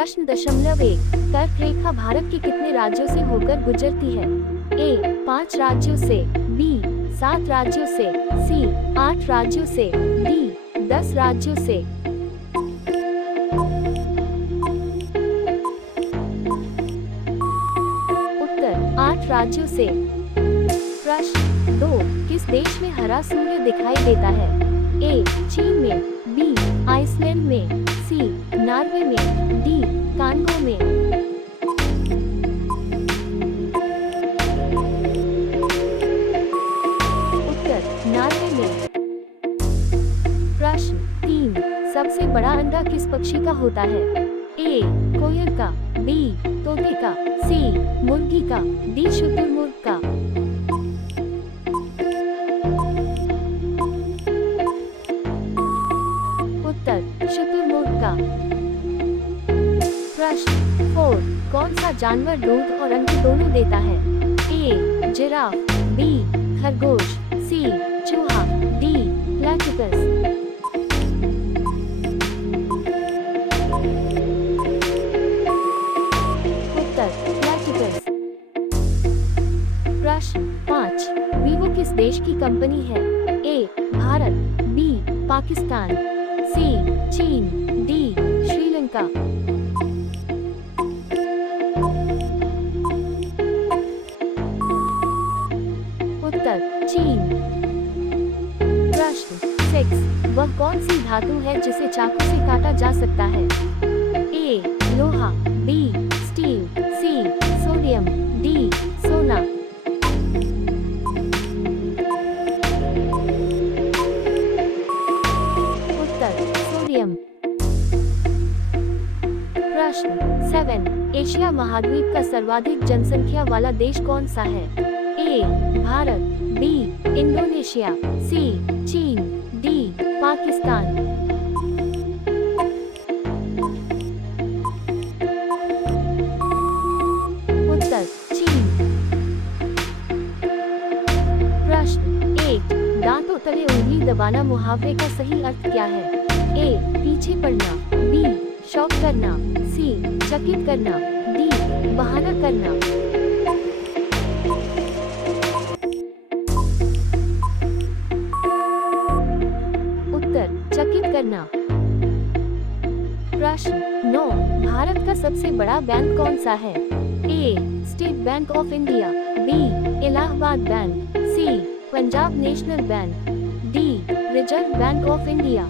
प्रश्न दशमलव 1 कर्क रेखा भारत के कितने राज्यों से होकर गुजरती है? ए 5 राज्यों से, बी 7 राज्यों से, सी 8 राज्यों से, डी 10 राज्यों से। उत्तर 8 राज्यों से। प्रश्न 2 किस देश में हरा सूर्य दिखाई देता है? ए चीन में, बी आइसलैंड में, सी नॉर्वे में, डी कांगो में। उत्तर नॉर्वे में। प्रश्न 3 सबसे बड़ा अंडा किस पक्षी का होता है? ए कोयल का, बी तोते का, सी मुर्गी का, डी शुतुरमुर्ग का। उत्तर शुतुरमुर्ग का। प्रश्न 4 कौन सा जानवर दूध और अंडे दोनों देता है? ए जिराफ, बी खरगोश, सी चूहा, डी प्लेटिपस। उत्तर प्लेटिपस। प्रश्न 5 वीवो किस देश की कंपनी है? ए भारत, बी पाकिस्तान, सी चीन, डी श्रीलंका। उत्तर चीन। प्रश्न 6 वह कौन सी धातु है जिसे चाकू से काटा जा सकता है? ए लोहा, B steel, C sodium, D सोना। उत्तर सोडियम। प्रश्न 7 एशिया महाद्वीप का सर्वाधिक जनसंख्या वाला देश कौन सा है? ए भारत, बी इंडोनेशिया, सी चीन, डी पाकिस्तान। उत्तर चीन। प्रश्न 8 दांतों तले उंगली दबाना मुहावरे का सही अर्थ क्या है? ए पीछे पड़ना, बी शौक करना, सी चकित करना, डी बहाना करना। उत्तर चकित करना। प्रश्न 9 भारत का सबसे बड़ा बैंक कौन सा है? A state bank of India, B Allahabad bank, C Punjab national bank, D reserve bank of India.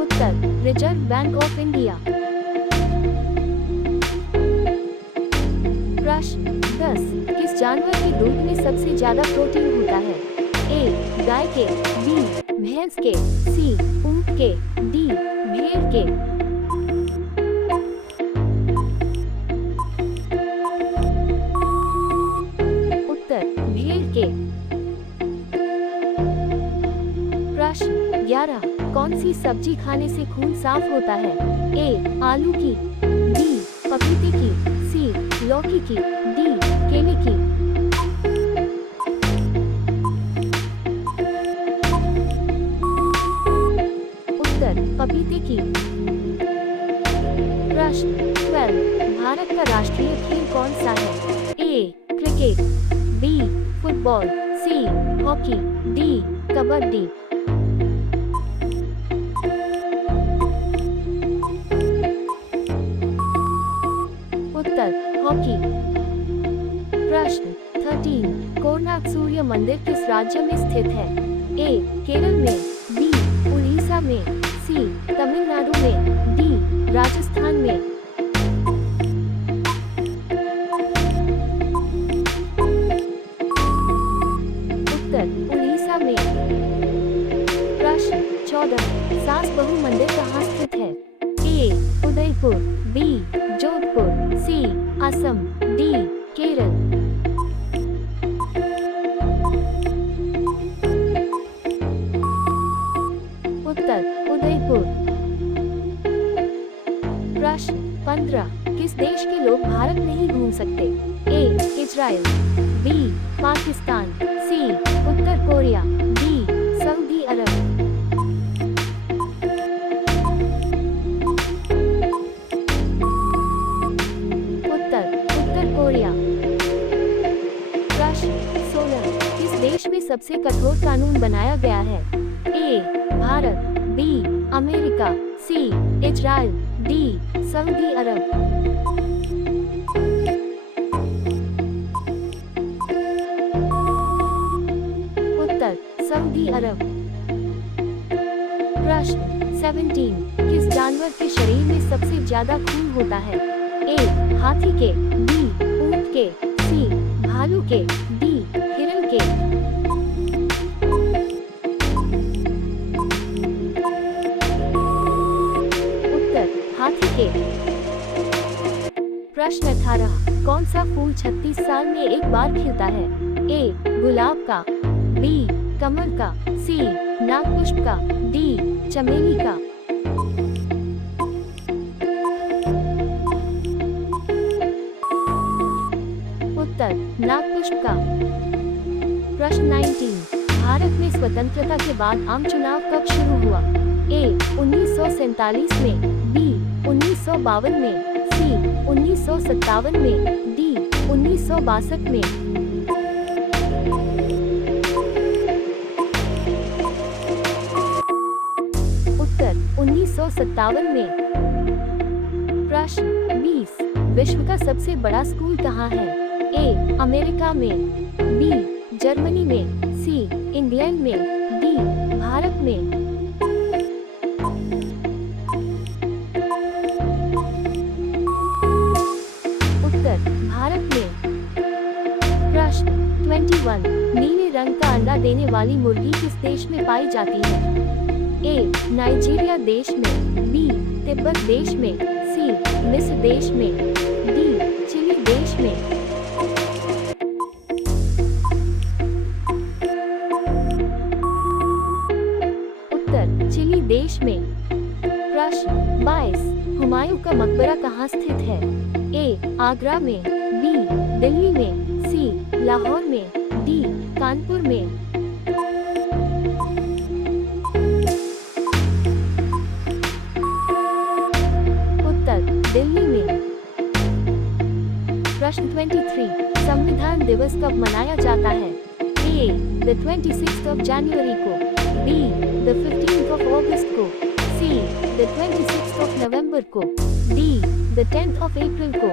उत्तर रिजर्व बैंक ऑफ इंडिया। प्रश्न 10 किस जानवर के दूध में सबसे ज्यादा प्रोटीन होता है? ए गाय के, बी भैंस के, सी ऊंट के, डी भेड़ के। उत्तर भेड़ के। प्रश्न 11 कौन सी सब्जी खाने से खून साफ होता है? ए आलू की, बी पपीते की, सी लौकी की, डी केले की। उत्तर पपीते की। प्रश्न 12 भारत का राष्ट्रीय खेल कौन सा है? A cricket, B football, C hockey, D kabaddi. उत्तर हॉकी। प्रश्न 13 कोणार्क सूर्य मंदिर किस राज्य में स्थित है? ए केरल में, बी उड़ीसा में, सी तमिलनाडु में, डी राजस्थान में। उत्तर उड़ीसा में। प्रश्न 14 सास बहू मंदिर कहाँ स्थित है? ए उदयपुर, बी जोधपुर, सी असम, डी केरल। उत्तर उदयपुर। प्रश्न 15 किस देश के लोग भारत नहीं घूम सकते? A Israel, B Pakistan, C उत्तर कोरिया, डी सऊदी अरब। देश में सबसे कठोर कानून बनाया गया है? A. Bharat, B. America, C. Israel, D. Saudi Arab. उत्तर सऊदी अरब। प्रश्न 17, किस जानवर के शरीर में सबसे ज्यादा खून होता है? ए. हाथी के, बी. ऊंट के, सी. भालू के, डी. हिरण के। उत्तर हाथी के। प्रश्न 18, कौन सा फूल 36 साल में एक बार खिलता है? ए. गुलाब का, बी. कमल का, सी. नागपुष्प का, डी. चमेली का। उत्तर नागपुष्प का। प्रश्न 19, भारत में स्वतंत्रता के बाद आम चुनाव कब शुरू हुआ? ए. 1947 में, बी. 1952 में, सी. 1957 में, डी. 1962 में। उत्तर 1957 में। प्रश्न 20, विश्व का सबसे बड़ा स्कूल कहाँ है? ए. अमेरिका में, बी. जर्मनी में, सी. इंग्लैंड में, डी. भारत में। उत्तर भारत में। प्रश्न 21, नीले रंग का अंडा देने वाली मुर्गी किस देश में पाई जाती है? ए. नाइजीरिया देश में, बी. तिब्बत देश में, सी. मिस्र देश में, डी. चिली देश में। उत्तर चिली देश में। प्रश्न 22, हुमायूं का मकबरा कहाँ स्थित है? ए. आगरा में, बी. दिल्ली में, सी. लाहौर में, डी. कानपुर में। दिल्ली में। प्रश्न 23, संविधान दिवस कब मनाया जाता है? A. the 26th of January को, B. the 15th of August को, C. the 26th of November को, D. the 10th of April को।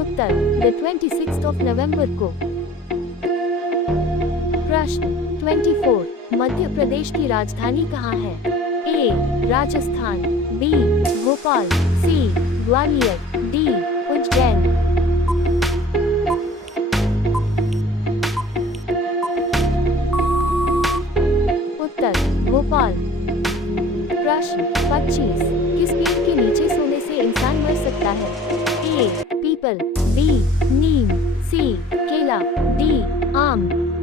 उत्तर the 26th of November को। प्रश्न 24, मध्य प्रदेश की राजधानी कहाँ है? ए. राजस्थान, बी. भोपाल, सी. ग्वालियर, डी. उज्जैन। उत्तर भोपाल। प्रश्न 25, किस पेड़ के नीचे सोने से इंसान मर सकता है? ए. पीपल, बी. नीम, सी. केला, डी. आम।